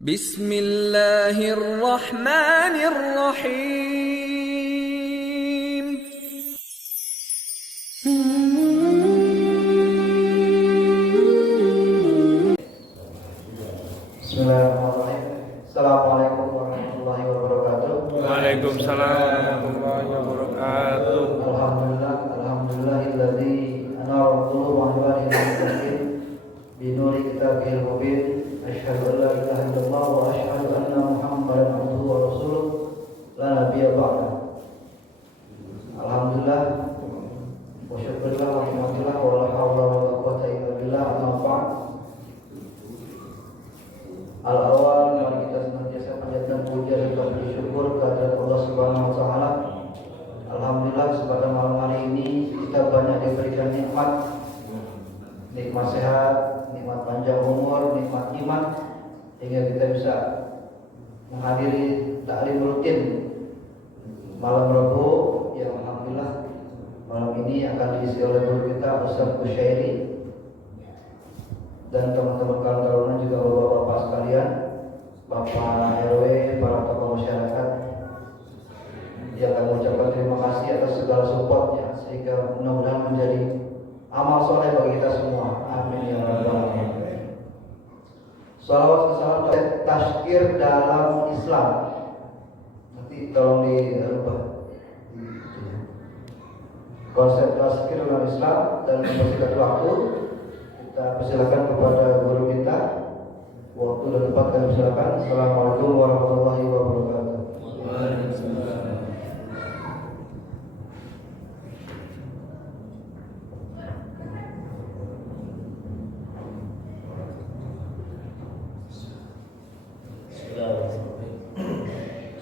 Bismillahirrahmanirrahim. Bismillahirrahmanirrahim. Assalamualaikum warahmatullahi wabarakatuh. Waalaikumsalam warahmatullahi wabarakatuh. Alhamdulillahilladzi anara quluba ibadihi al-muttaqin bi nuri kitabihil mubin. Asyhadu an la ilaha illallah wa asyhadu anna Muhammadan abduhu wa rasuluh la nabiyya ba'da. Alhamdulillah wa syukurillah wa ni'matillah wa la haula wa la quwwata illa billah. Amma ba'd. Al-awal, mari kita senantiasa panjatkan puja dan bersyukur kehadirat Allah Subhanahu wa taala. Alhamdulillah, kesempatan malam hari ini kita banyak diberikan nikmat sehat, nikmat panjang umur, nikmat iman, hingga kita bisa menghadiri taklim rutin malam Rabu yang alhamdulillah malam ini akan diisi oleh guru kita Ustaz Kusyairi dan teman-teman kawan taruna juga bapak-bapak sekalian, Bapak RW, para tokoh masyarakat yang kami ucapkan terima kasih atas segala supportnya, sehingga mudah-mudahan menjadi amal soleh bagi kita semua. Amin ya rabbal alamin. Salawat kesalam tazkir dalam Islam. Nanti tolong dirubah konsep tazkir dalam Islam dan mempersingkat waktu. Kita persilakan kepada guru kita. Waktu dan tempat kami persilakan. Assalamualaikum warahmatullahi wabarakatuh.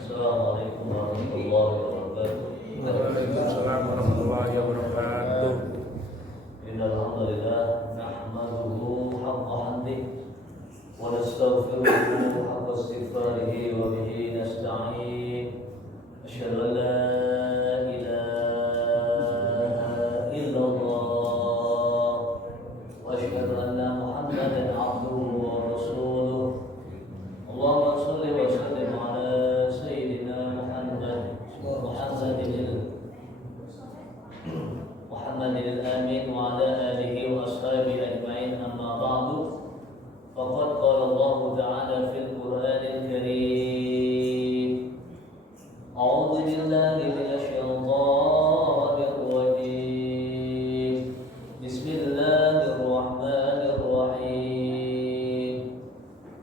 Assalamualaikum warahmatullahi wabarakatuh. Waalaikumsalam warahmatullahi wabarakatuh. Innal hamdalillah nahmaduhu haqqa hamdihi wa nastaghfiruhu haqqa istighfarihi wa bihi nasta'in. Asyhadu an la ilaha illallah wa asyhadu anna Muhammadan abduhu wa rasuluh. Allahumma shalli wa sallim ala sayyidina Muhammadin al-amin wa ala alihi wa ashabihi ajma'in. Amma ba'du. Faqad qala Allah ta'ala fil Qur'anil Karim. A'udzu billahi minasy syaithanir rajim. Bismillahirrahmanirrahim.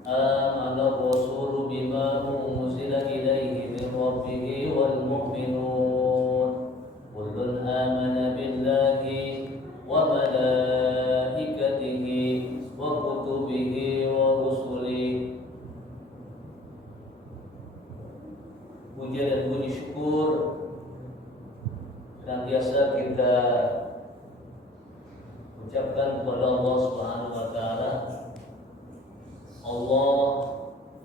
Amana ar-rasulu bima unzila ilayhi min rabbih wal mu'minun. Kullun amana billahi wa malaikatihi wa kutubihi wa rusulihi. Puja dan puji syukur senantiasa kita ucapkan kepada Allah Subhanahu wa taala. Allah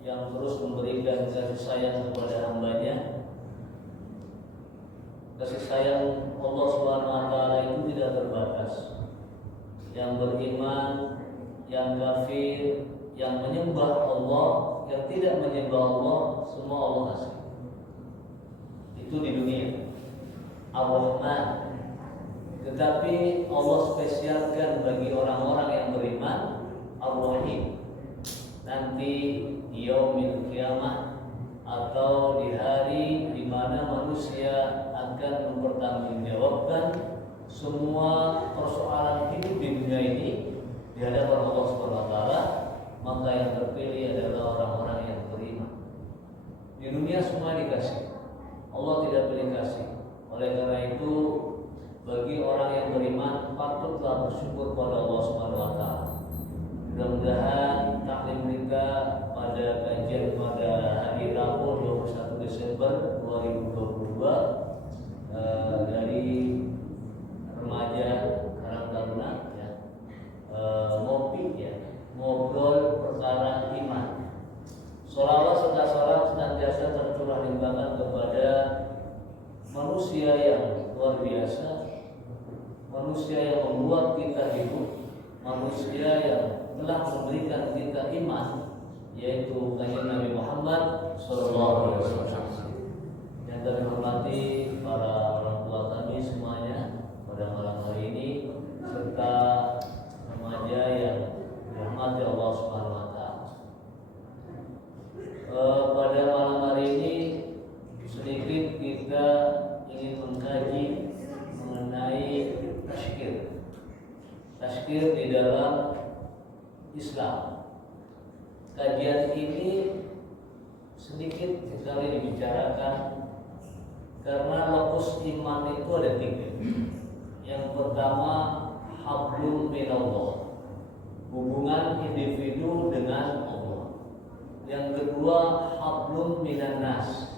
yang terus memberikan kasih sayang kepada hambanya. Kasih sayang Allah Subhanahu wa taala itu tidak terbatas. Yang beriman, yang kafir, yang menyembah Allah, yang tidak menyembah Allah, semua Allah kasih. Itu di dunia Ar-Rahman. Tetapi Allah spesialkan bagi orang-orang yang beriman Ar-Rahim. Nanti di yaumil qiyamah atau di hari di mana manusia akan mempertanggungjawabkan semua persoalan hidup di dunia ini di hadapan Allah Subhanahu wa taala, maka yang terpilih adalah orang-orang yang beriman. Di dunia semua dikasih, Allah tidak pilih kasih. Oleh karena itu, bagi orang yang beriman patutlah bersyukur pada Allah Subhanahu wa taala. Mudah-mudahan taklim kita pada kajian pada hari Rabu 21 Desember 2022 dari remaja Karang Taruna ya, ngopi ya, ngobrol perkara iman. Sholawat serta salam senantiasa tercurah limpahkan kepada manusia yang luar biasa, manusia yang membuat kita hidup, manusia yang telah memberikan kita iman yaitu kajian Nabi Muhammad SAW. Yang kami hormati para orang tua kami semuanya pada malam hari ini, serta remaja yang dirahmati Allah Subhanahu wa taala. Pada malam hari ini sedikit kita ingin mengkaji mengenai tazkir di dalam Islam. Kajian ini sedikit sekali dibicarakan karena lokus iman itu ada 3. Yang pertama, hablum minallah, hubungan individu dengan Allah. Yang kedua, hablum minan nas,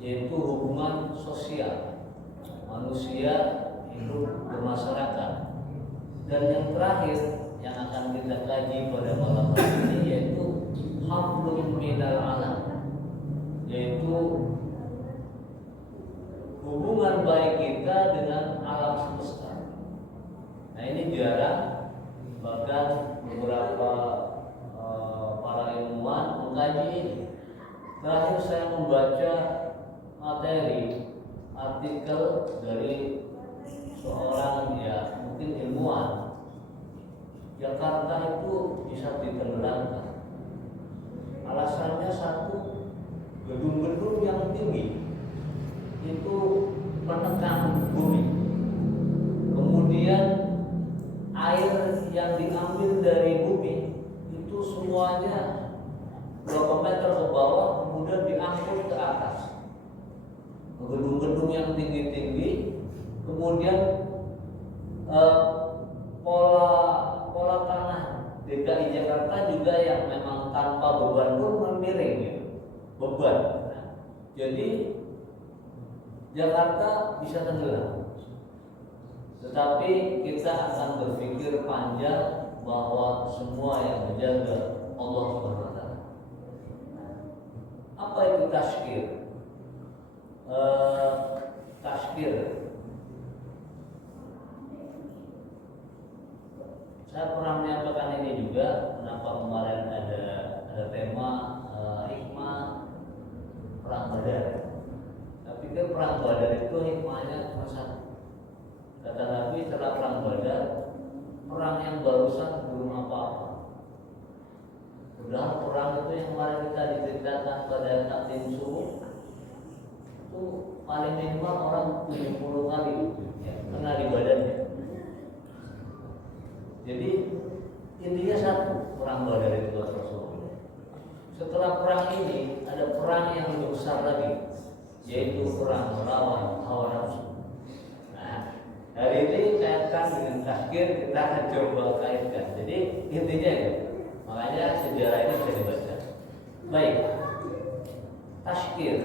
yaitu hubungan sosial manusia hidup bermasyarakat. Dan yang terakhir yang akan kita kaji pada malam hari ini yaitu hablum minal alam, yaitu hubungan baik kita dengan alam semesta. Nah, ini jarang, bahkan beberapa para ilmuwan mengkaji ini. Terakhir saya membaca materi artikel dari seorang mungkin ilmuwan, Jakarta itu bisa ditenggelamkan. Alasannya satu, gedung-gedung yang tinggi itu menekan bumi. Kemudian air yang diambil dari bumi itu semuanya berapa meter ke bawah, kemudian diangkut ke atas. Gedung-gedung yang tinggi-tinggi, kemudian pola tanah DKI Jakarta juga yang memang tanpa beban pun memiring gitu. Beban. Jadi Jakarta bisa tenggelam. Tetapi kita akan berpikir panjang bahwa semua yang menjaga Allah SWT. Apa itu tazkir? Tazkir, saya pernah menyampaikan ini juga. Kenapa kemarin ada tema hikmah perang Badar. Saya pikir perang Badar itu hikmahnya cuma satu. Kata Nabi, setelah perang Badar, perang yang barusan belum apa-apa. Udah perang itu yang kemarin kita diceritakan pada takdim subuh itu paling minimal orang 70 kali kena di badannya. Jadi intinya satu, perang Badar itu Rasulullah. Setelah perang ini ada perang yang lebih besar lagi, yaitu perang melawan hawa nafsu. Nah, hari ini kaitkan dengan tazkir, kita akan coba kaitkan. Jadi intinya ya, makanya sejarah ini bisa dibaca. Baik, tazkir.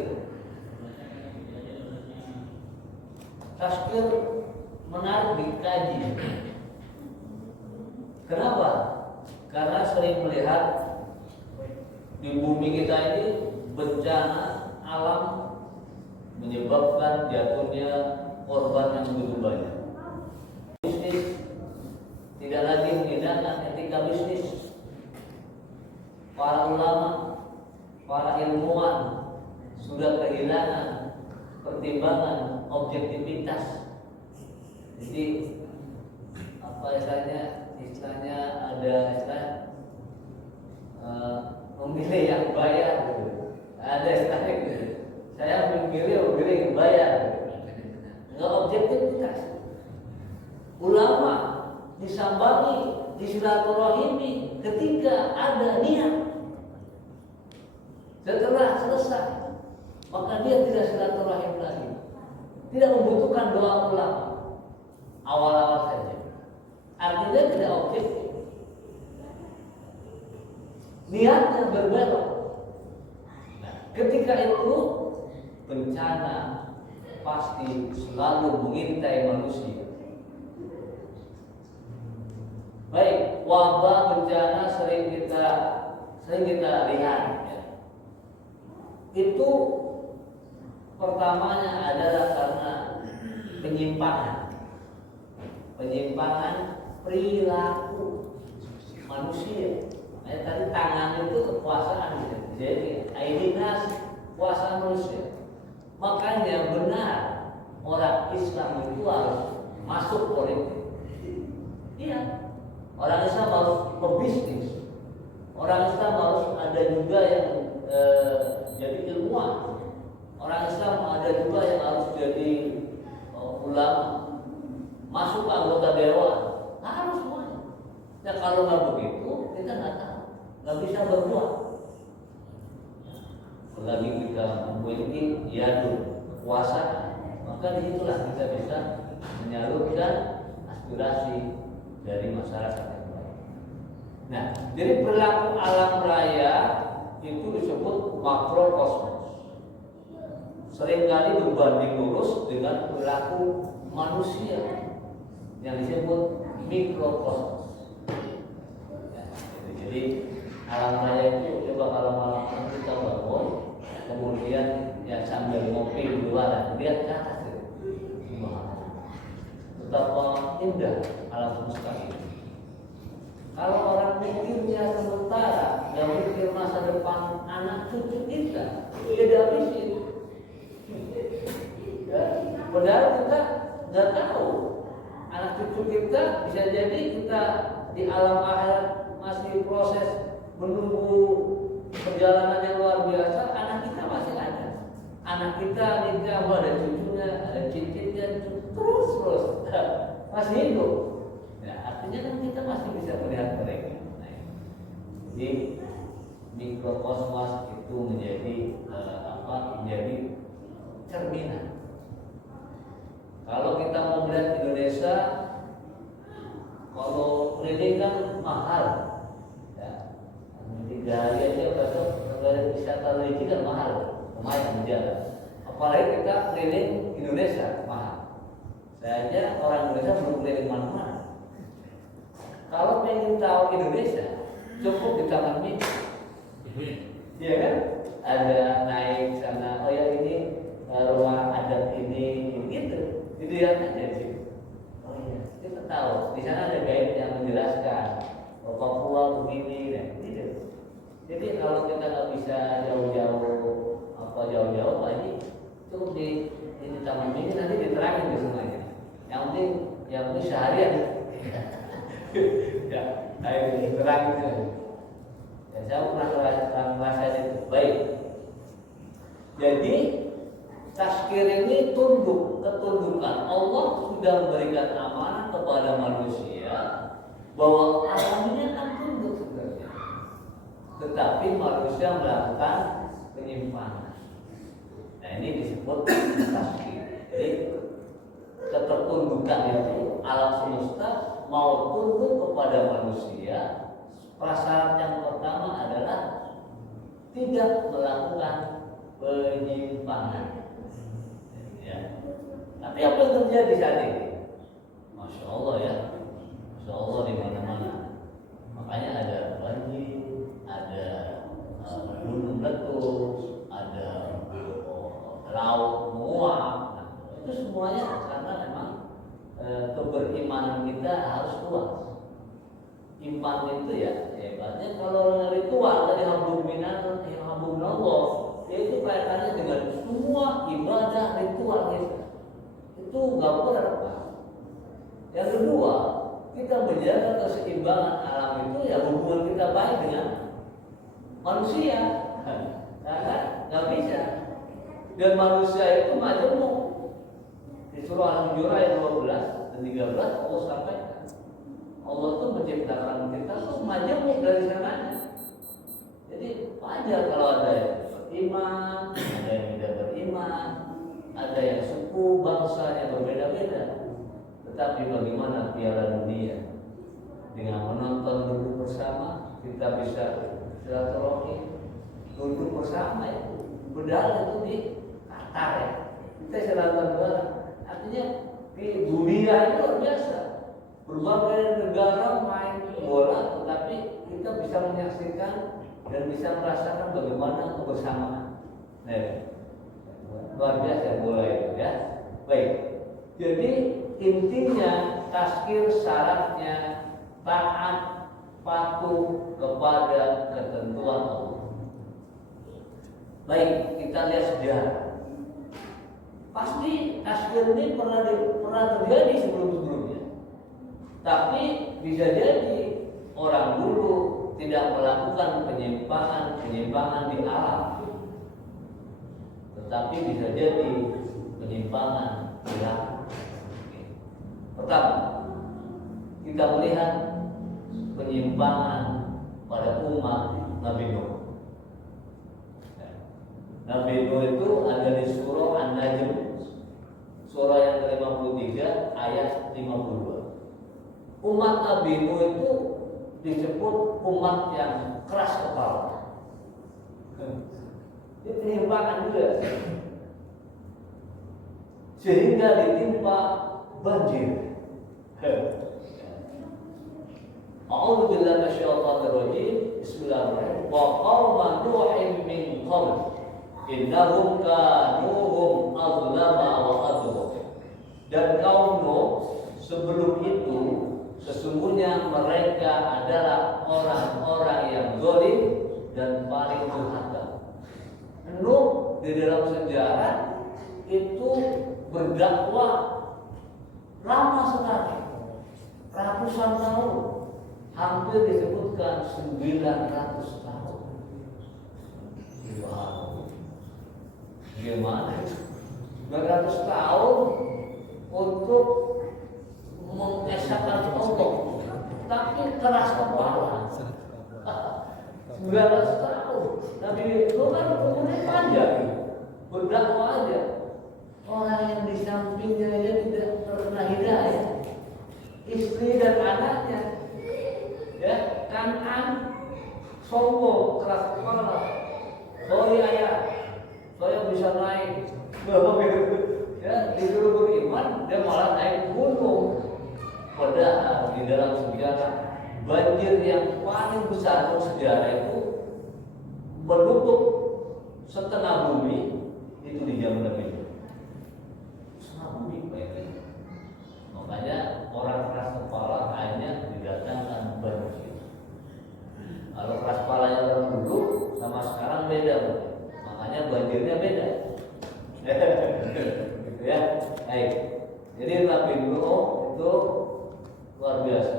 Tazkir menarik dikaji. Kenapa? Karena sering melihat di bumi kita ini bencana alam menyebabkan jatuhnya korban yang begitu banyak. Bisnis tidak lagi menggunakan etika bisnis. Para ulama, para ilmuwan sudah kehilangan pertimbangan objektivitas. Jadi apa istilahnya ada istilah memilih yang bayar gitu. Ada istilahnya gitu. Saya memilih yang bayar gitu. Enggak objektivitas. Ulama disambangi, disilaturahimi ketika ada niat. Setelah selesai, maka dia tidak silaturahim lagi. Tidak membutuhkan doa ulama. Awal-awal saja. Artinya tidak objektif. Niatnya berbelok. Nah, ketika itu bencana pasti selalu mengintai manusia. Baik, wabah bencana sering kita lihat. Ya. Itu pertamanya adalah karena penyimpangan perilaku manusia. Tadi tangan itu kekuasaan, jadi aidinas kuasa manusia. Makanya benar orang Islam itu harus masuk politik. Iya, orang Islam harus pebisnis. Orang Islam harus ada juga yang jadi ilmuwan. Orang Islam ada juga yang harus jadi ulama, masuk anggota dewan, harus semuanya. Ya kalau nggak begitu, kita nggak tahu, nggak bisa berbuat. Lagi kita memiliki kekuasaan, maka disitulah kita bisa menyalurkan aspirasi dari masyarakat yang lain. Nah, jadi perilaku alam raya itu disebut makrokosmos. Seringkali berbanding lurus dengan perilaku manusia yang disebut mikrokosmos. Ya, jadi alam raya itu coba kalau malam kita bangun, kemudian ya sambil ngopi di luar, lihat ke atas itu. Betapa indah alam semesta ini. Kalau orang mikirnya sementara, yang mikir masa depan anak cucu kita, tidak bisa. Ya, padahal kita nggak tahu anak cucu kita bisa jadi kita di alam akhirat masih proses menunggu perjalanan yang luar biasa. Anak kita masih ada, anak kita nikah ada cucunya, ada cicitnya, terus masih hidup. Ya, artinya kan kita masih bisa melihat mereka. Nah, jadi mikrokosmos itu menjadi menjadi cerminan. Kalau kita mau melihat Indonesia, kalau keliling kan mahal, ya, 3 hari aja besok kalau wisata religi kan mahal, lumayan menjalan. Apalagi kita keliling Indonesia mahal. Saya aja orang Indonesia belum keliling mana-mana. Kalau pengen tahu Indonesia, cukup di Taman Mini. Iya kan? Ada naik sana, oh ya ini rumah adat ini, gitu. Dilihat aja sih. Oh iya, kita tahu. Di sana ada guide yang menjelaskan, oh, Papua begini, dan gitu. Jadi kalau kita nggak bisa jauh-jauh lagi, cukup di Taman Mini nanti diterangin di semuanya. Yang penting seharian. Ya, ayo diterangin saja. Ya, saya pernah ngerasain itu. Baik. Jadi tazkir ini ketundukan. Allah sudah memberikan amanah kepada manusia bahwa alam ini akan tunduk sebenarnya. Tetapi manusia melakukan penyimpangan. Nah, ini disebut tazkir. Jadi ketertundukan itu alam semesta mau tunduk kepada manusia. Prasyarat yang pertama adalah tidak melakukan penyimpangan. Ya. Tapi apa yang terjadi saat ini? Masya Allah ya, Masya Allah di mana-mana. Makanya ada banjir, ada gunung meletus, ada laut menguap. Itu semuanya karena memang keberimanan kita harus kuat. Iman itu ya, hebatnya kalau ritual tadi hamdulillah, Allah, itu kaitannya dengan semua ibadah ritual kita. Itu nggak benar. Yang kedua, kita menjaga keseimbangan alam itu ya hubungan kita baik dengan manusia, karena nggak bisa. Dan manusia itu majemuk. Di surah Al-Hujurat ayat 12 dan 13 Allah sampaikan. Allah tuh menciptakan kita tuh majemuk dari sananya. Jadi wajar kalau ada yang beriman, ada yang tidak beriman, ada yang suku bangsa yang berbeda-beda. Tetapi bagaimana Piala Dunia dengan menonton duduk bersama kita bisa silaturahmi duduk bersama itu berdalil itu di Qatar ya. Kita silaturahmi artinya di dunia itu luar biasa. Berbagai negara main bola, tetapi kita bisa menyaksikan dan bisa merasakan bagaimana kebersamaan. Nah, luar biasa bola itu ya. Baik. Jadi intinya tazkir syaratnya taat patuh kepada ketentuan Allah. Baik, kita lihat sejarah. Pasti tasbih ini pernah terjadi sebelum-sebelumnya. Tapi bisa jadi orang dulu tidak melakukan penyimpangan di alam, tetapi bisa jadi penyimpangan di alam. Pertama, kita melihat penyimpangan pada umat Nabi Nuh. Nabi Nuh itu ada di surah An-Najm, surah yang ke-53 ayat 52. Umat Nabi Nuh itu disebut umat yang keras kepala. Ini penyimpangan juga, sehingga ditimpa banjir. A'udzu billahi minasyaitonir rajim. Bismillahirrahmanirrahim. Wa qauma Nuhin min qabl innahum kanu azlama wa adwa. Dan kaum Nuh sebelum itu sesungguhnya mereka adalah orang-orang yang zalim dan paling durhaka. Nuh di dalam sejarah itu berdakwah lama sekali, ratusan tahun, hampir disebutkan 900 tahun. Wow, gimana itu? 900 tahun untuk mengesahkan Allah, tapi keras kepala. 900 tahun. Nabi itu kan umurnya panjang, berdakwah aja. Orang yang di sampingnya aja tidak pernah hidayah, istri dan anaknya, ya, Kan'an sombong, keras kepala. Sorry ayah, saya bisa naik, ya, disuruh beriman, dia malah naik gunung. Padahal di dalam sejarah banjir yang paling besar dalam sejarah itu menutup setengah bumi itu di zaman Nabi. Setengah bumi bayangin. Makanya orang keras kepala hanya didatangkan banjir. Kalau keras kepalanya orang dulu sama sekarang beda, makanya banjirnya beda. Gitu ya. Baik. Jadi Nabi Nuh itu luar biasa.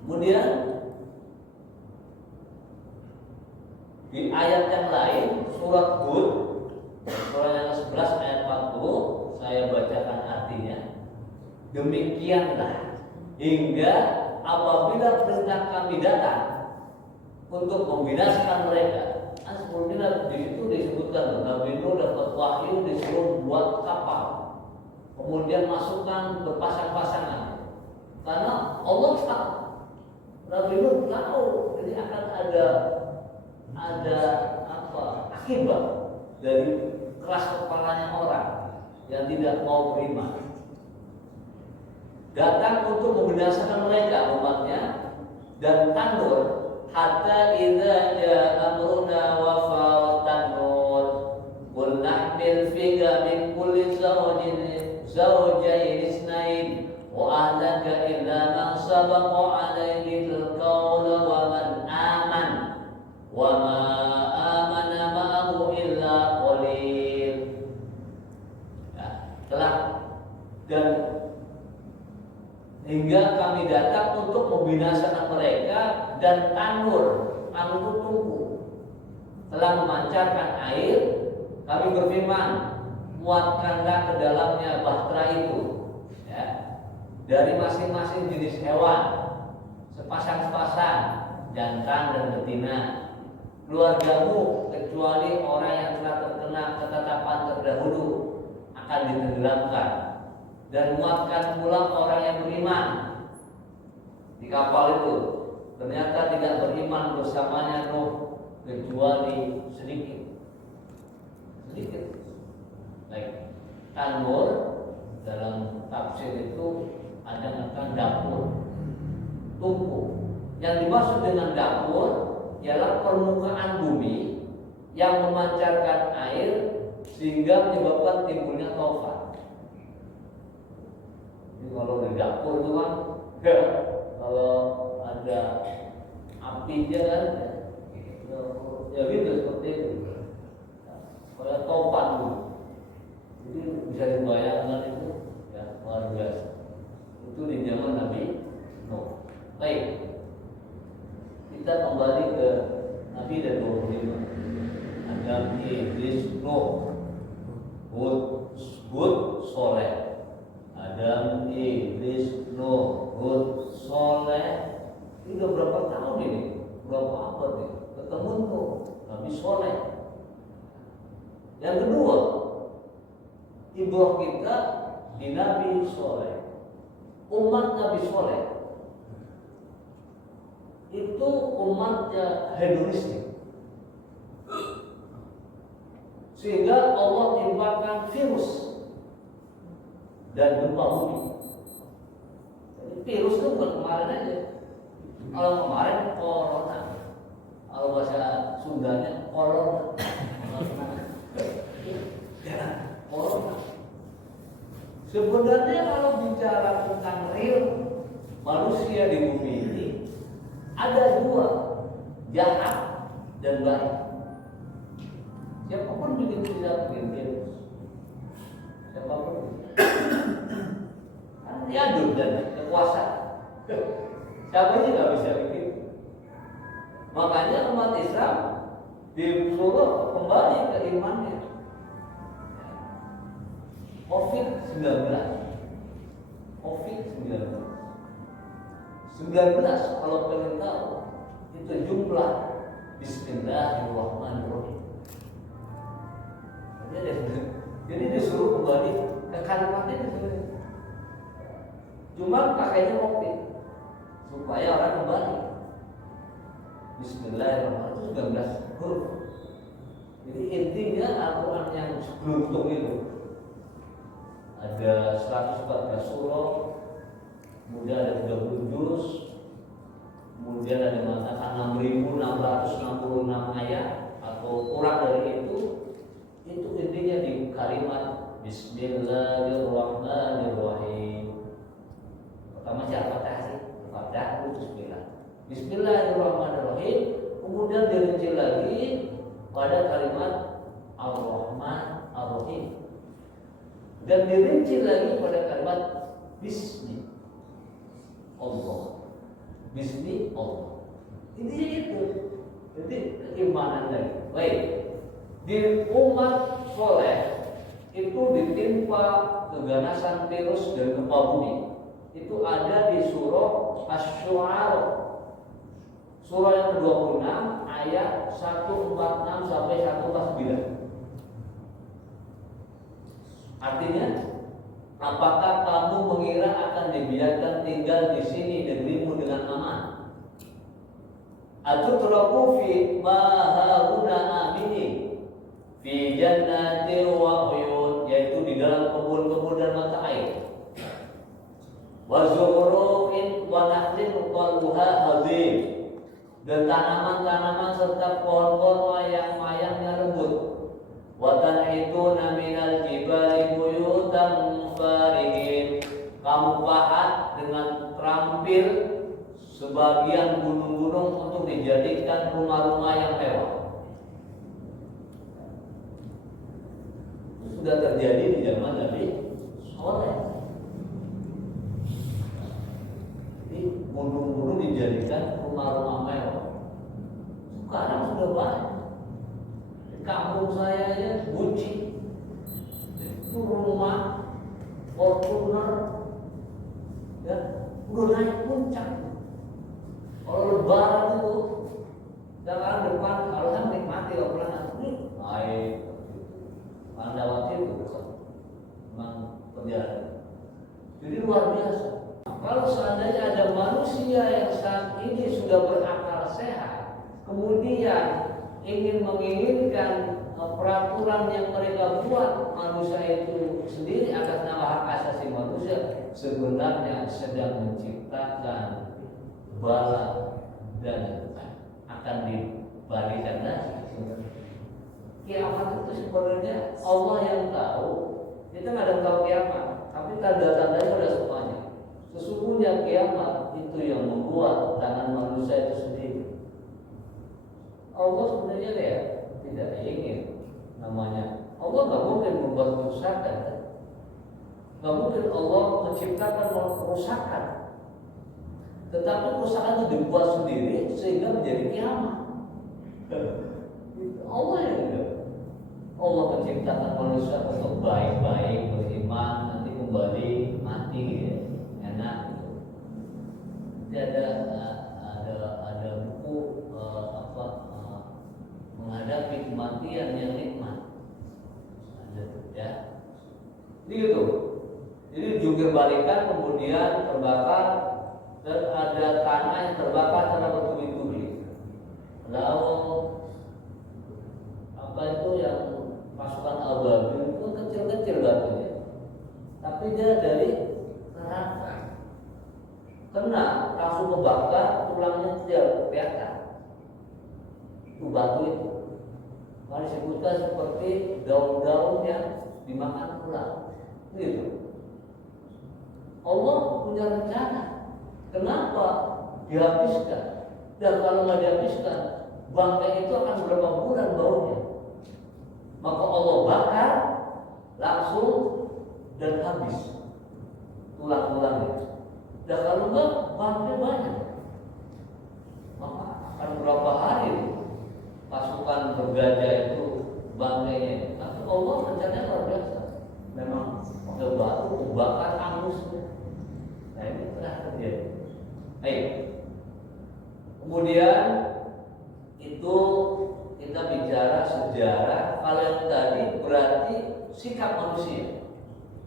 Kemudian di ayat yang lain, surat Hud, surah yang ke-11 ayat 40, saya bacakan artinya. Demikianlah hingga apabila perintah kami datang untuk membinasakan mereka. Sebelumnya di situ disebutkan Nabi Nuh dapat wahyu disuruh buat kapal, kemudian masukkan berpasang-pasangan. Karena Allah tahu, Nabi Nuh tahu ini akan ada akibat dari keras kepalanya orang yang tidak mau beriman. Datang untuk membinasakan mereka umatnya dan tandur hatta idza jaa amruna wa faratan nur qul nahmil fiha min kulli zawjayn isnain wa ahlaka illa man sabaqa alaihi al-qawl wa man aman wa ma amana ma'ahu illa qalil. Telah dan hingga kami datang untuk membinasakan mereka dan tanur itu tunggu telah memancarkan air. Kami berfirman, muatkanlah ke dalamnya bahtera itu, ya, dari masing-masing jenis hewan, sepasang-sepasang, jantan dan betina. Keluargamu kecuali orang yang telah terkena ketetapan terdahulu akan ditenggelamkan. Dan muatkan pula orang yang beriman di kapal itu. Ternyata tidak beriman bersamanya Nuh kecuali sedikit. Baik. Tanur dalam tafsir itu ada kata dapur, tungku. Yang dimaksud dengan dapur ialah permukaan bumi yang memancarkan air sehingga menyebabkan timbulnya tofan. Kalau di dapur itu kan, kalau ada apinya kan, ya gitu seperti itu. Kayak topan gitu. Jadi bisa dibayangkan itu ya luar biasa. Itu di zaman Nabi Nuh. Baik, kita kembali ke Nabi dan 25. Adam, Iblis, Nuh, Hud, Soleh. Adam, Iblis, Nuh, Hud, Soleh. Ini udah berapa tahun ini? Berapa abad nih? Ketemu Nuh, Nabi Soleh. Yang kedua, ibrah kita di Nabi Soleh. Umat Nabi Soleh itu umatnya hedonistik, sehingga Allah timpakan virus dan gempa bumi. Jadi virus itu bukan kemarin aja. Kalau kemarin corona, kalau bahasa Sundanya corona. Corona. Sebenarnya kalau bicara tentang real manusia di bumi ini ada dua, jahat dan baik. Siapapun bikin tidak bikin, siapapun kan diadu dan kekuasaan. Siapa sih nggak bisa bikin? Makanya umat Islam disuruh kembali ke imannya. COVID-19 kalau pengen tahu itu jumlah Bismillahirrahmanirrahim. Jadi disuruh kembali ke kalimatnya itu. Cuma pakainya COVID supaya orang kembali. Bismillahirrahmanirrahim itu 19 huruf. Jadi intinya Al-Quran yang beruntung itu ada 114 surah, kemudian ada 30 juz, kemudian ada mengatakan 6.666 ayat atau kurang dari itu intinya di kalimat Bismillahirrahmanirrahim. Pertama siapa sih? Al-Fatihah itu Bismillah. Bismillahirrahmanirrahim. Kemudian dirinci lagi pada kalimat Ar-Rahman Ar-Rahim. Dan dirinci lagi pada kalimat Bismi Allah. Bismi Allah. Intinya itu. Jadi keimanan tadi. Baik. Di umat soleh itu ditimpa keganasan virus dan gempa bumi. Itu ada di surah Asy-Syu'ara. Surah yang ke-26 ayat 146 sampai 149. Artinya, apakah kamu mengira akan dibiarkan tinggal di sini negerimu dengan aman? Atutraku fi ma hauna aminin fi jannatin wa uyun, yaitu di dalam kebun-kebun dan mata air. Wa zuhurufin wa nahlin qalbuha hadim, dan tanaman-tanaman serta pohon-pohon mayang-mayangnya lembut. Wa tanhituna minal jibali buyutan farihin, kamu pahat dengan terampil sebagian gunung-gunung untuk dijadikan rumah-rumah yang mewah. Itu sudah terjadi di zaman Nabi Soleh. Jadi gunung-gunung dijadikan rumah-rumah mewah. Sekarang sudah banyak. Di kampung saya ya Guci, itu rumah Fortuner, ya udah naik puncak. Kalau lebaran itu jalan depan, kalau kan nikmati kalau pulang ini naik. Mandawati itu memang perjalanan. Jadi luar biasa. Kalau seandainya ada manusia yang saat ini sudah berakal sehat, kemudian ingin menginginkan peraturan yang mereka buat manusia itu sendiri atas nama hak asasi manusia, sebenarnya sedang menciptakan bala dan akan dibalikan lagi. Kiamat itu sebenarnya Allah yang tahu. Kita nggak ada yang tahu kiamat, tapi tanda-tandanya sudah semuanya. Sesungguhnya kiamat itu yang membuat tangan manusia itu sendiri. Allah sebenarnya ya tidak ingin namanya. Allah nggak mungkin membuat kerusakan. Nggak mungkin Allah menciptakan kerusakan. Tetapi kerusakan itu dibuat sendiri sehingga menjadi kiamat. Allah yang enggak. Allah menciptakan manusia untuk baik-baik, beriman, nanti kembali mati, ya. Enak gitu. Jadi ada buku menghadapi kematian yang nikmat. Ada ya. Jadi gitu. Jadi jungkir balikan kemudian terbakar dan ada tanah yang terbakar secara bertubi-tubi. Lalu apa itu yang pasukan ababil itu kecil-kecil batunya, tapi dia dari neraka. Kena langsung kebakar, tulangnya dia kelihatan. Itu batu itu. Maka disebutkan seperti daun-daun yang dimakan ular. Gitu. Allah punya rencana. Kenapa dihabiskan? Dan kalau nggak dihabiskan, bangkai itu akan berapa bulan baunya. Maka Allah bakar langsung dan habis tulang-tulangnya. Dan kalau enggak, bangkai banyak. Maka akan berapa hari pasukan bergajah itu bangkainya. Tapi Allah rencananya luar biasa. Memang ada batu bakar angus. Nah ini pernah terjadi. Baik. Kemudian itu kita bicara sejarah. Kalau yang tadi berarti sikap manusia,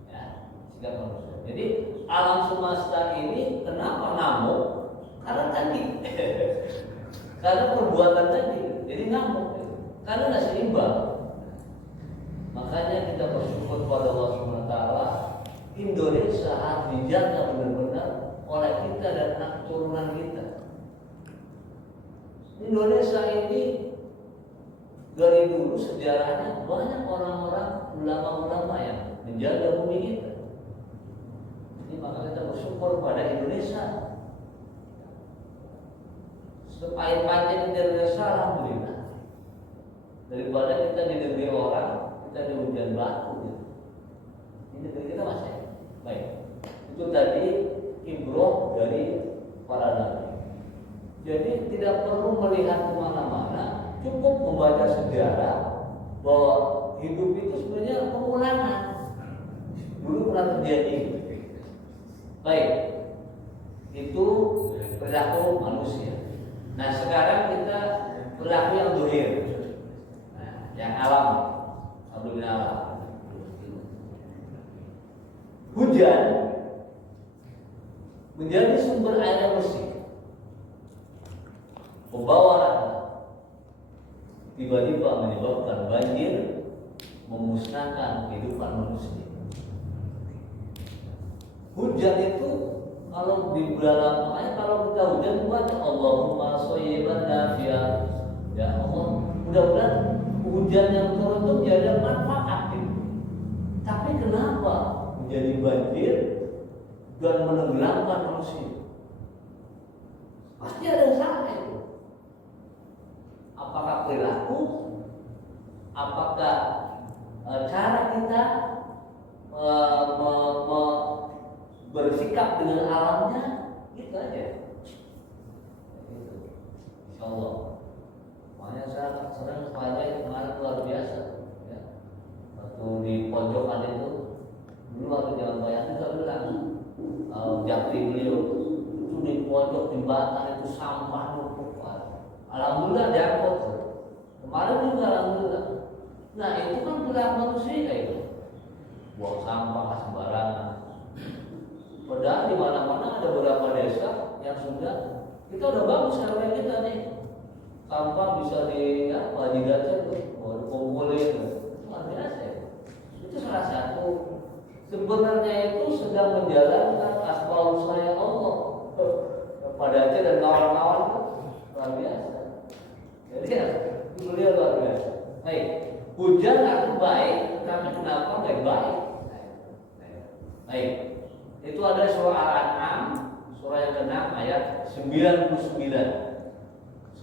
ya, sikap manusia. Jadi alam semesta ini kenapa ngamuk? Karena tadi, karena perbuatan tadi. Jadi ngamuk, karena nggak seimbang. Makanya kita bersyukur kepada Allah SWT. Indonesia harus dijaga benar-benar oleh kita dan anak keturunan kita. Indonesia ini dari dulu sejarahnya banyak orang-orang ulama-ulama yang menjaga bumi kita. Jadi maka kita bersyukur pada Indonesia. Sepahit-pahitnya di Indonesia, alhamdulillah. Daripada kita di negeri orang, kita di hujan batu. Gitu. Ini negeri kita masih baik. Itu tadi ibroh dari para nabi. Jadi tidak perlu melihat kemana-mana, cukup membaca sejarah bahwa hidup itu sebenarnya pengulangan. Dulu pernah terjadi. Baik, itu perilaku manusia. Nah sekarang kita perilaku yang dohir, nah, yang alam, alhamdulillah alam. Hujan menjadi sumber air yang bersih. Membawa rahmat, tiba-tiba menyebabkan banjir, memusnahkan kehidupan manusia. Hujan itu kalau di dalam, makanya kalau kita hujan baca Allahumma shayyiban nafi'an. Ya Allah, mudah-mudahan hujan yang turun itu menjadi manfaat. Tapi kenapa menjadi banjir dan menenggelamkan manusia? Pasti ada yang salah itu. Apakah perilaku, apakah cara kita bersikap dengan alamnya, itu aja. Insya Allah. Makanya saya sering sekali kemarin luar biasa. Ya. Waktu di pojokan itu, dulu waktu jalan bayang juga bilang, jakri beliau itu di pojok jembatan itu sampah numpuk. Alhamdulillah diangkut. Kemarin juga alhamdulillah. Nah itu kan perilaku manusia itu. Buang sampah sembarangan. Padahal di mana-mana ada beberapa desa yang sudah kita udah bagus RW kita nih. Sampah bisa di jidatnya tuh, dikumpulin. Luar biasa ya. Itu salah satu. Sebenarnya itu sedang menjalankan asmaul saya Allah pada Aceh dan kawan-kawan tuh luar biasa. Jadi ya, beliau luar biasa. Baik, hujan itu baik, tapi kenapa nggak baik? Baik. Itu ada surah Al-An'am, surah yang ke-6 ayat 99.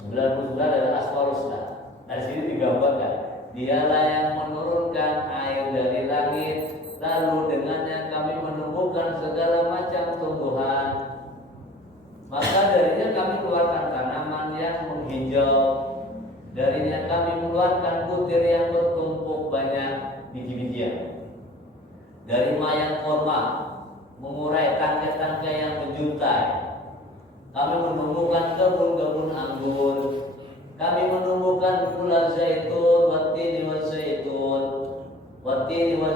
99 adalah Asmaul-Husna. Di sini digambarkan, dialah yang menurunkan air dari langit, lalu dengannya kami menumbuhkan segala macam tumbuhan. Maka darinya kami keluarkan tanaman yang menghijau, darinya kami mengeluarkan butir yang bertumpuk banyak biji-bijian. Dari mayang korma mengurai tangkai-tangkai yang menjuntai. Kami menumbuhkan kebun-kebun anggur. Kami menumbuhkan gula zaitun, watini wa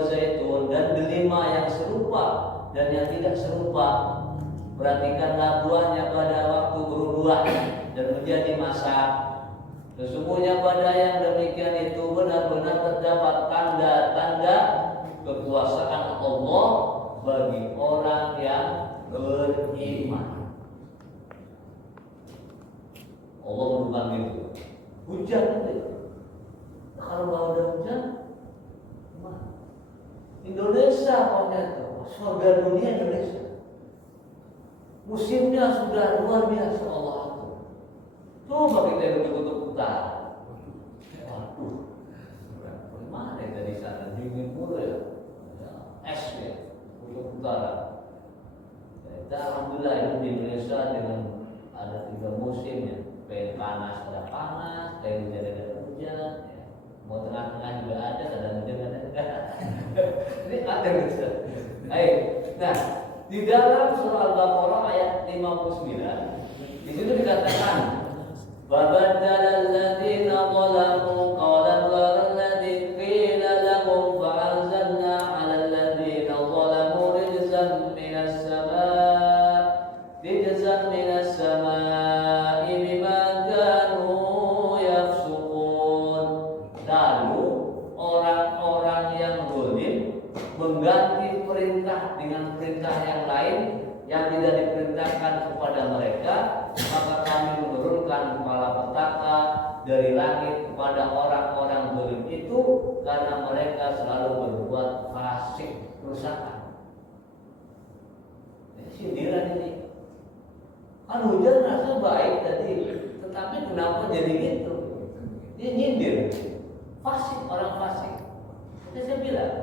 zaitun, dan delima yang serupa dan yang tidak serupa. Perhatikanlah buahnya pada waktu berbuah dan menjadi masak. Sesungguhnya pada yang demikian itu benar-benar terdapat tanda-tanda kekuasaan Allah bagi orang yang beriman. Allah berfirman gitu. Hujan nanti. Kalau nggak ada hujan, gimana? Indonesia pokoknya itu surga dunia Indonesia. Musimnya sudah luar biasa Allah itu. Coba kita ke kutub utara. Waduh, bagaimana dari sana dingin mulu ya, es ya, kutub utara. Kita alhamdulillah itu di Indonesia dengan ada 3 musim ya. Panas ada panas, hujan ada hujan, ya. Mau tengah-tengah juga ada hujan ada. Ini ada gitu. Baik. Nah, di dalam surah Al-Baqarah ayat 59, di situ dikatakan, "Babadalal ladzina zalamu qawlan ghairal ladzi qila lahum fa'anzalna 'alal ladzina zalamu rijzan minas samaa'i bima kanu yafsukun." Lalu orang-orang yang zalim mengganti perintah dengan perintah yang lain yang tidak diperintahkan kepada mereka, maka kami menurunkan malapetaka dari langit kepada orang-orang zalim itu karena mereka selalu berbuat fasik, kerusakan. Ini sindiran ini. Kan hujan rasa baik tadi, tetapi kenapa jadi gitu? Dia nyindir. Fasik, orang fasik. Jadi saya bilang,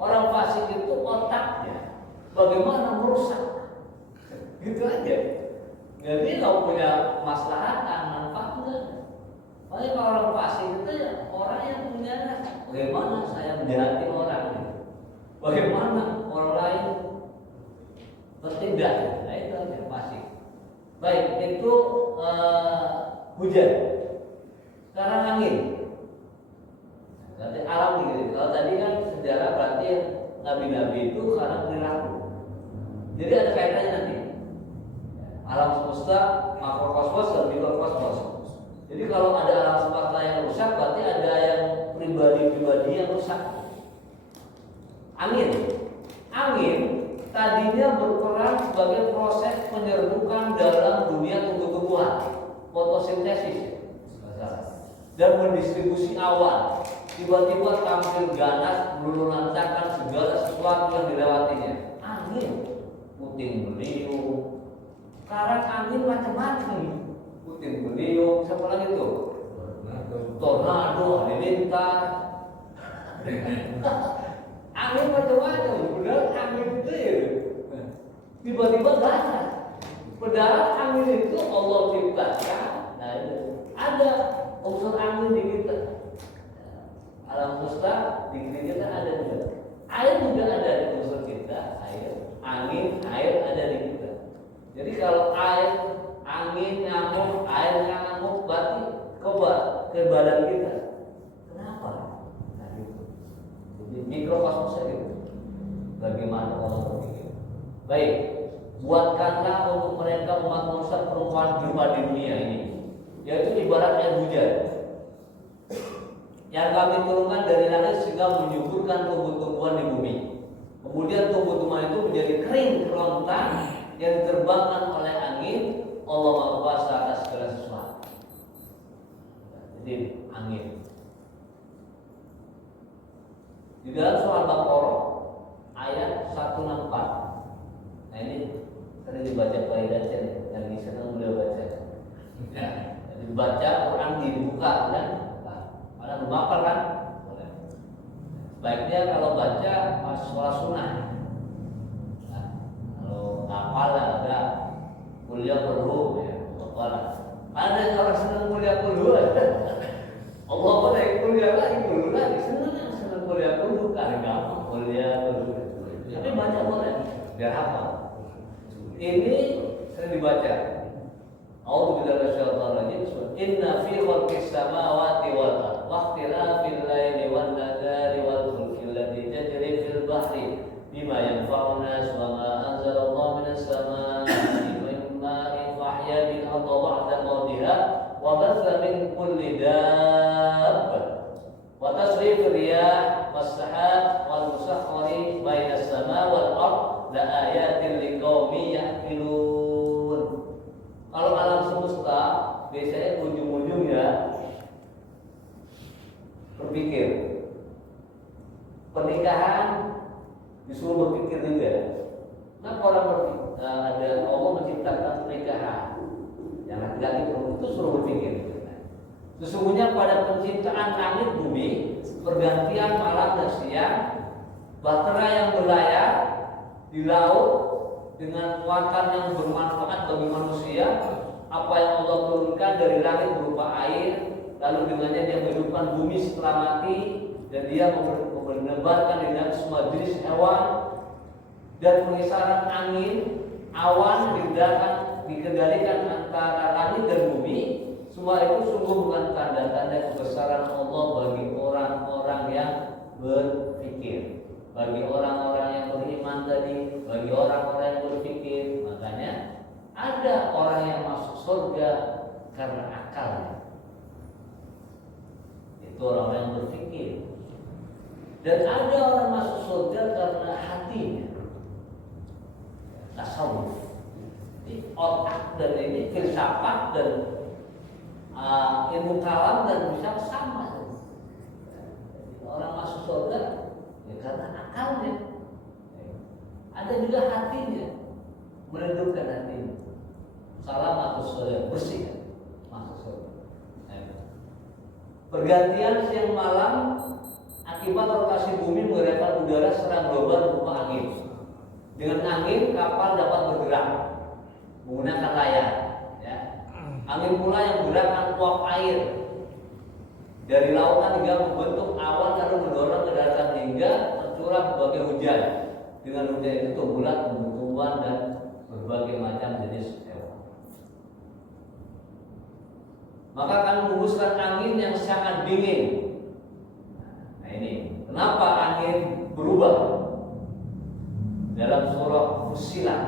orang fasik itu otaknya bagaimana merusak. Gitu aja. Jadi kalau punya maslahat, manfaat enggak. Makanya kalau orang fasik itu ya orang yang punya bagaimana saya menjahati orang ini. Bagaimana orang lain bertindak. Nah itu aja fasik. Baik, itu hujan. Sekarang angin. Berarti alam gitu. Kalau tadi kan sejarah berarti nabi-nabi itu karena perilaku. Jadi ada kaitannya nanti. Alam semesta, makrokosmos dan mikrokosmos. Jadi kalau ada alam semesta yang rusak, berarti ada yang pribadi-pribadi yang rusak. Angin tadinya berperan sebagai proses penyerbukan dalam dunia tumbuh-tumbuhan, fotosintesis, dan mendistribusi awan. Tiba-tiba tampil ganas meluluh-lantakkan segala sesuatu yang dilewatinya. Angin, puting beliung. Sekarang angin macam-macam. Puting beliung, siapa lagi tuh? Tornado, halilintar. Angin macam-macam. Benar angin itu ya. Tiba-tiba ganas. Padahal angin itu Allah ciptakan. Nah, ada unsur angin di kita. Alam semesta di kita ada juga. Air juga ada di unsur kita. Air, angin, air ada di kita. Jadi kalau air, angin, nyamuk, air nyamuk, berarti ke badan kita. Kenapa? Nah, gitu. Jadi mikrokosmosnya gitu. Bagaimana Allah berpikir? Baik, buatkanlah untuk mereka umat manusia perumpamaan gempa di dunia ini, yaitu ibarat air hujan yang kami turunkan dari langit sehingga menyuburkan tumbuh-tumbuhan di bumi. Kemudian tumbuh-tumbuhan itu menjadi kering kerontang yang diterbangkan oleh angin. Allah Maha Kuasa atas segala sesuatu. Jadi angin. Di dalam surah Al-Baqarah ayat 164 dibaca Quran dibuka kan? Ada memapal kan? Boleh. Sebaiknya kalau baca pas sholat sunnah. Nah, kalau hafal ada kuliah perlu ya, apa? Ada orang senang kuliah perlu. Allah pun kuliah lagi perlu lagi senang kuliah perlu kan gampang kuliah perlu. Tapi baca boleh biar hafal. Ini sering dibaca. A'udzubillahi minasyaitonir rajim. Inna fi khalqis samawati wal ardi wa ikhtilafil laili wan nahari wal fulki allati tajri fil bahri bima yanfa'un nas wa ma anzalallahu minas samaa'i min ma'in fa ahya bil ardi ba'da mawtiha wa batha min kulli dabbah wa tasrifir riyah was sahab wal musakhkhari bainas samaa'i wal ardi la ayatin liqaumin ya'qilun. Kalau alam semesta biasanya ujung-ujungnya berpikir. Pernikahan disuruh berpikir juga. Kenapa orang berpikir? Ada Allah menciptakan pernikahan. Yang laki-laki itu suruh berpikir. Sesungguhnya pada penciptaan langit bumi, pergantian malam dan siang, bahtera yang berlayar di laut dengan muatan yang bermanfaat bagi manusia, apa yang Allah turunkan dari langit berupa air, lalu dengannya dia menghidupkan bumi setelah mati, dan dia menebarkan di dalam semua jenis hewan, dan pengisaran angin, awan dikendalikan antara langit dan bumi. Semua itu sungguh bukan tanda-tanda kebesaran Allah bagi orang-orang yang berpikir, bagi orang-orang yang beriman tadi, bagi orang-orang yang berpikir. Makanya ada orang yang masuk surga karena akalnya, itu orang yang berpikir. Dan ada orang masuk surga karena hatinya, tasawuf. Jadi otak dan ini filsafat dan ilmu kalam dan bisa sama. Orang masuk surga ya karena akalnya. Ada juga hatinya, meredupkan hatinya. Salam atau surga bersih masuk surga. Pergantian siang malam akibat rotasi bumi menggerakkan udara serang global berupa angin. Dengan angin kapal dapat bergerak menggunakan layar. Ya. Angin pula yang menggerakkan uap air dari lautan hingga membentuk awan lalu mendorong ke daratan hingga tercurah berbagai hujan. Dengan hujan itu tumbuhlah tumbuhan dan berbagai macam jenis hewan. Maka kami menghembuskan angin yang sangat dingin. Nah ini, kenapa angin berubah? Dalam surah Fussilat,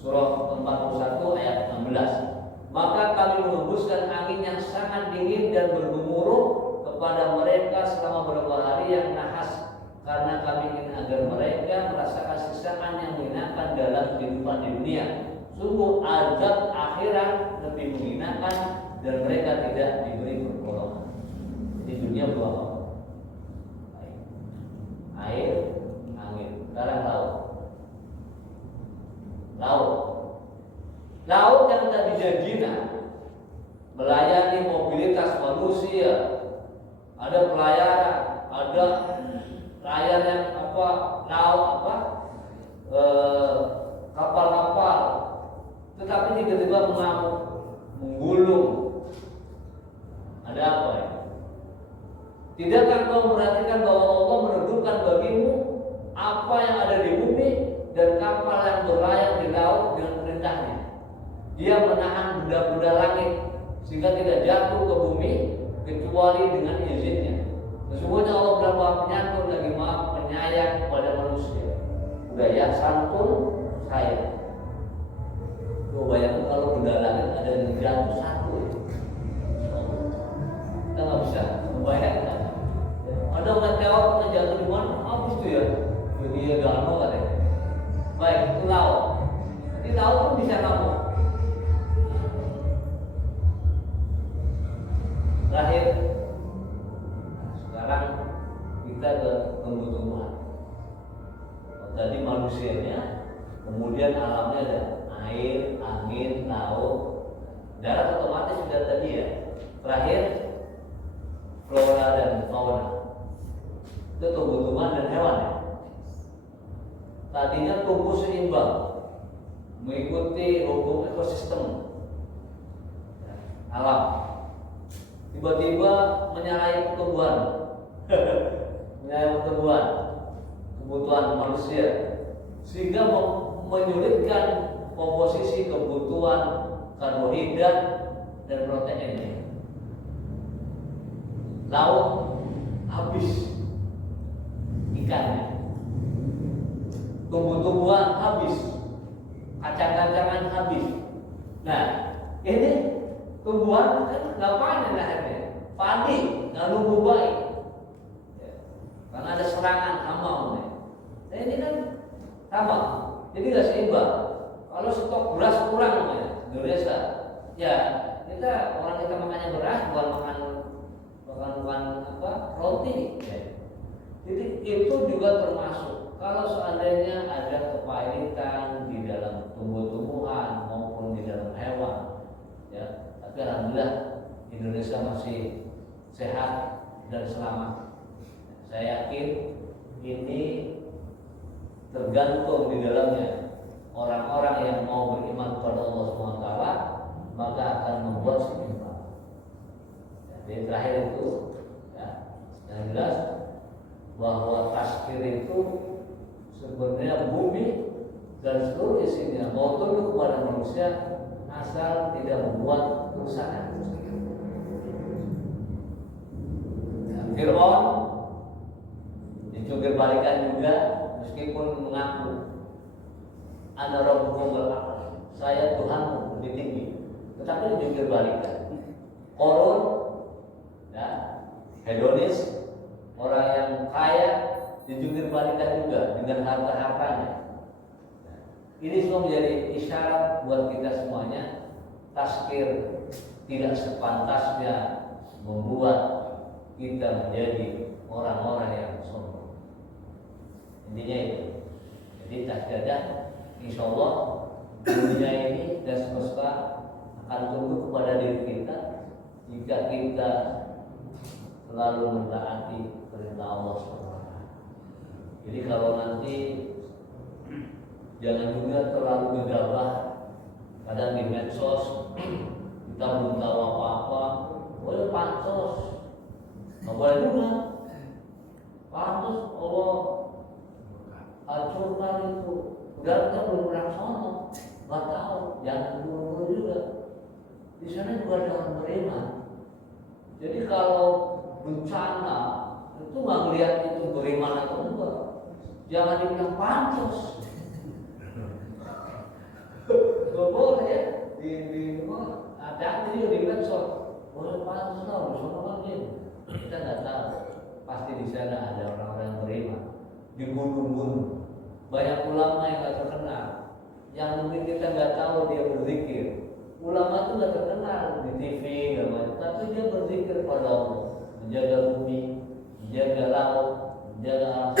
surah 41 ayat 16. Maka kami menghembuskan angin yang sangat dingin dan bergemuruh kepada mereka selama beberapa hari yang nahas, karena kami ingin agar mereka merasakan siksaan yang menghinakan dalam kehidupan di dunia. Sungguh azab akhirat lebih menghinakan dan mereka tidak diberi pertolongan. Jadi dunia berapa? Air, angin, sekarang laut. Laut yang tadi janjinya melayani mobilitas manusia, ada pelayaran, ada layar yang kapal-kapal, tetapi tiba-tiba mengamuk, menggulung. Ada apa ya? Tidakkah kau memperhatikan bahwa Allah menentukan bagimu apa yang ada di bumi dan kapal yang berlayar di laut dengan perintahnya? Dia menahan benda-benda langit sehingga tidak jatuh ke bumi kecuali dengan izinnya. Sesungguhnya Allah berapa penyantun lagi maha penyayang kepada manusia. Udah ya santun sayang. Tuh bayangkan kalau benda langit ada yang jatuh satu, kita nggak bisa membayangkan. Ada meteor yang jatuh di mana? Habis itu ya. Jadi ya danau katanya. Baik, itu laut. Jadi laut pun bisa kamu. Terakhir, sekarang kita ke tumbuh-tumbuhan. Tadi manusianya, kemudian alamnya ada air, angin, laut. Darat otomatis sudah tadi ya. Terakhir flora dan fauna. Itu tumbuh-tumbuhan dan hewan ya. Tadinya tumbuh seimbang, mengikuti hukum ekosistem alam. Tiba-tiba menyalahi pertumbuhan, menyalahi pertumbuhan kebutuhan manusia, sehingga menyulitkan komposisi kebutuhan karbohidrat dan proteinnya. Laut habis ikannya, tumbuh-tumbuhan habis, kacang-kacangan habis. Nah, ini tumbuhan kan nggak panen akhirnya, panik, nggak nunggu baik, karena ada serangan hama. Nah ini kan sama, jadi nggak seimbang. Kalau stok beras kurang Indonesia, ya kita orang kita makannya beras, bukan roti. Jadi itu juga termasuk. Kalau seandainya ada kepailitan di dalam tumbuh-tumbuhan maupun di dalam hewan, ya, tapi alhamdulillah Indonesia masih sehat dan selamat. Saya yakin ini tergantung di dalamnya orang-orang yang mau beriman kepada Allah SWT, maka akan membuat seimbang. Jadi terakhir itu, ya, yang jelas bahwa tazkir itu sebenarnya bumi dan seluruh isinya mau tunduk kepada manusia asal tidak membuat kerusakan. Fir'aun dijungkir balikan juga meskipun mengaku Ana Rabbukum wal-a'la, saya Tuhanmu lebih tinggi, tetapi dijungkir balikan. Korun, ya, hedonis, orang yang kaya dijungkir balikan juga dengan harta-hartanya. Ini semua menjadi isyarat buat kita semuanya. Tazkir tidak sepantasnya membuat kita menjadi orang-orang yang sombong. Intinya itu. Jadi tazkir, insya Allah dunia ini dan semesta akan tunduk kepada diri kita jika kita selalu mentaati perintah Allah SWT. Jadi kalau nanti jangan juga terlalu gegabah. Kadang di medsos kita belum tahu apa-apa, boleh pansos, nggak boleh juga. Pansos Allah hancurkan itu. Udah kita belum pernah sono, nggak tahu. Jangan buru-buru juga. Di sana juga ada orang beriman. Jadi kalau bencana itu nggak ngelihat itu beriman atau enggak, jangan dibilang pansos. Gak boleh ya ada jadi di medsos boleh pansos tahu di sana lagi. Kita nggak tahu, pasti di sana ada orang-orang yang beriman. Di gunung-gunung banyak ulama yang nggak terkenal, yang mungkin kita nggak tahu dia berzikir. Ulama itu nggak terkenal di TV nggak macam, tapi dia berzikir pada Allah, menjaga bumi, menjaga laut, menjaga alam.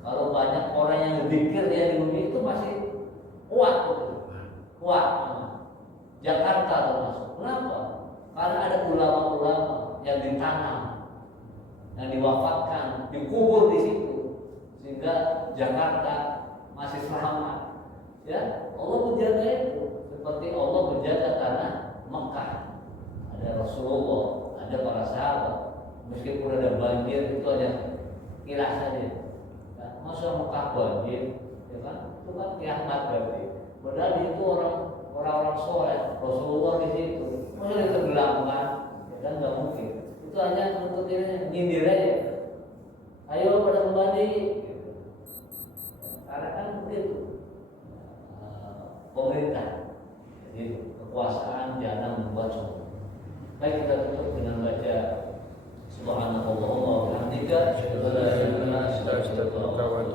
Kalau banyak orang yang berzikir ya di bumi itu masih kuat. Jakarta termasuk. Kenapa? Karena ada ulama-ulama yang ditanam, yang diwafatkan, dikubur di situ, sehingga Jakarta masih selamat. Ya, Allah menjaga itu seperti Allah menjaga tanah Mekah. Ada Rasulullah, ada para sahabat. Meskipun ada banjir itu hanya kilas saja. Nah, masa Mekah banjir, ya kan? Itu kan kiamat berarti. Padahal itu orang-orang soleh, Rasulullah di situ. Masa ditenggelamkan? Ya kan nggak mungkin. Itu hanya untuk ini nyindir aja. Ayo pada kembali. Karena kan begitu. Pemerintah, jadi kekuasaan jangan membuat sombong. Baik, kita tutup dengan baca Subhanallah wa bihamdika, asyhadu an la ilaha illa anta, astaghfiruka wa